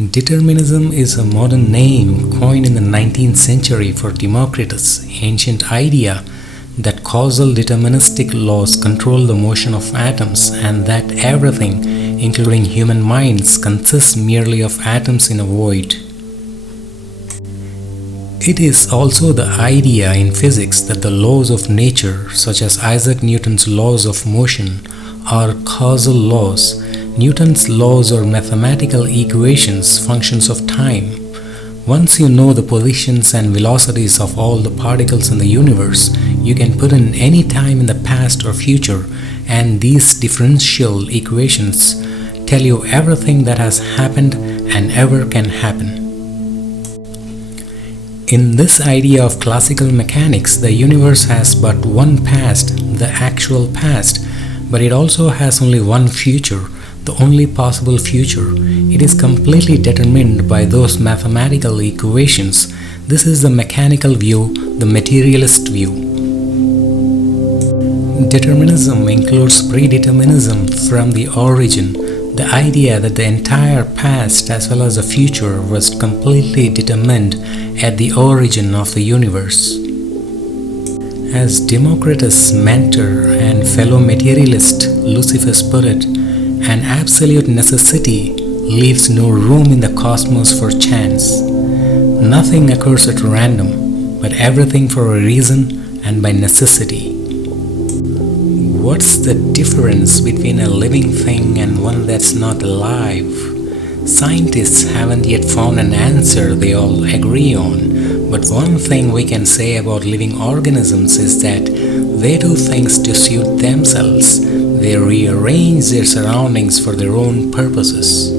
Determinism is a modern name coined in the 19th century for Democritus' ancient idea that causal deterministic laws control the motion of atoms and that everything, including human minds, consists merely of atoms in a void. It is also the idea in physics that the laws of nature, such as Isaac Newton's laws of motion, are causal laws. Newton's laws are mathematical equations, functions of time. Once you know the positions and velocities of all the particles in the universe, you can put in any time in the past or future, and these differential equations tell you everything that has happened and ever can happen. In this idea of classical mechanics, the universe has but one past, the actual past, but it also has only one future, the only possible future. It is completely determined by those mathematical equations. This is the mechanical view, the materialist view. Determinism includes predeterminism from the origin, the idea that the entire past as well as the future was completely determined at the origin of the universe. As Democritus' mentor and fellow materialist Lucifer put it, an absolute necessity leaves no room in the cosmos for chance. Nothing occurs at random, but everything for a reason and by necessity. What's the difference between a living thing and one that's not alive? Scientists haven't yet found an answer they all agree on, but one thing we can say about living organisms is that they do things to suit themselves. They rearrange their surroundings for their own purposes.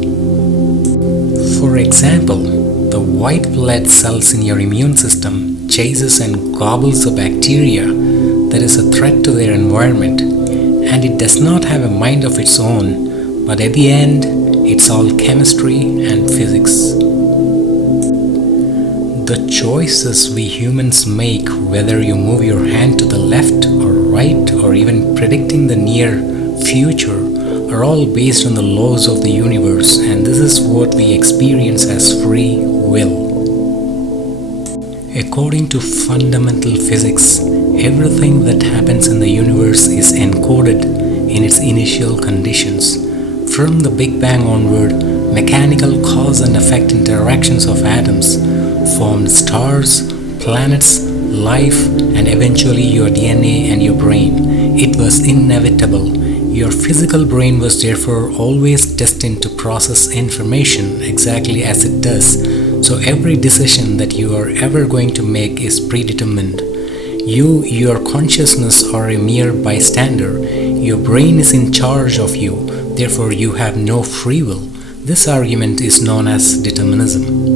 For example, the white blood cells in your immune system chases and gobbles a bacteria that is a threat to their environment, and it does not have a mind of its own, but at the end, it's all chemistry and physics. The choices we humans make, whether you move your hand to the left or right or even predicting the near future, are all based on the laws of the universe, and this is what we experience as free will. According to fundamental physics, everything that happens in the universe is encoded in its initial conditions. From the Big Bang onward, mechanical cause and effect interactions of atoms formed stars, planets, life, and eventually your DNA and your brain. It was inevitable. Your physical brain was therefore always destined to process information exactly as it does. So every decision that you are ever going to make is predetermined. Your consciousness, are a mere bystander. Your brain is in charge of you. Therefore, you have no free will. This argument is known as determinism.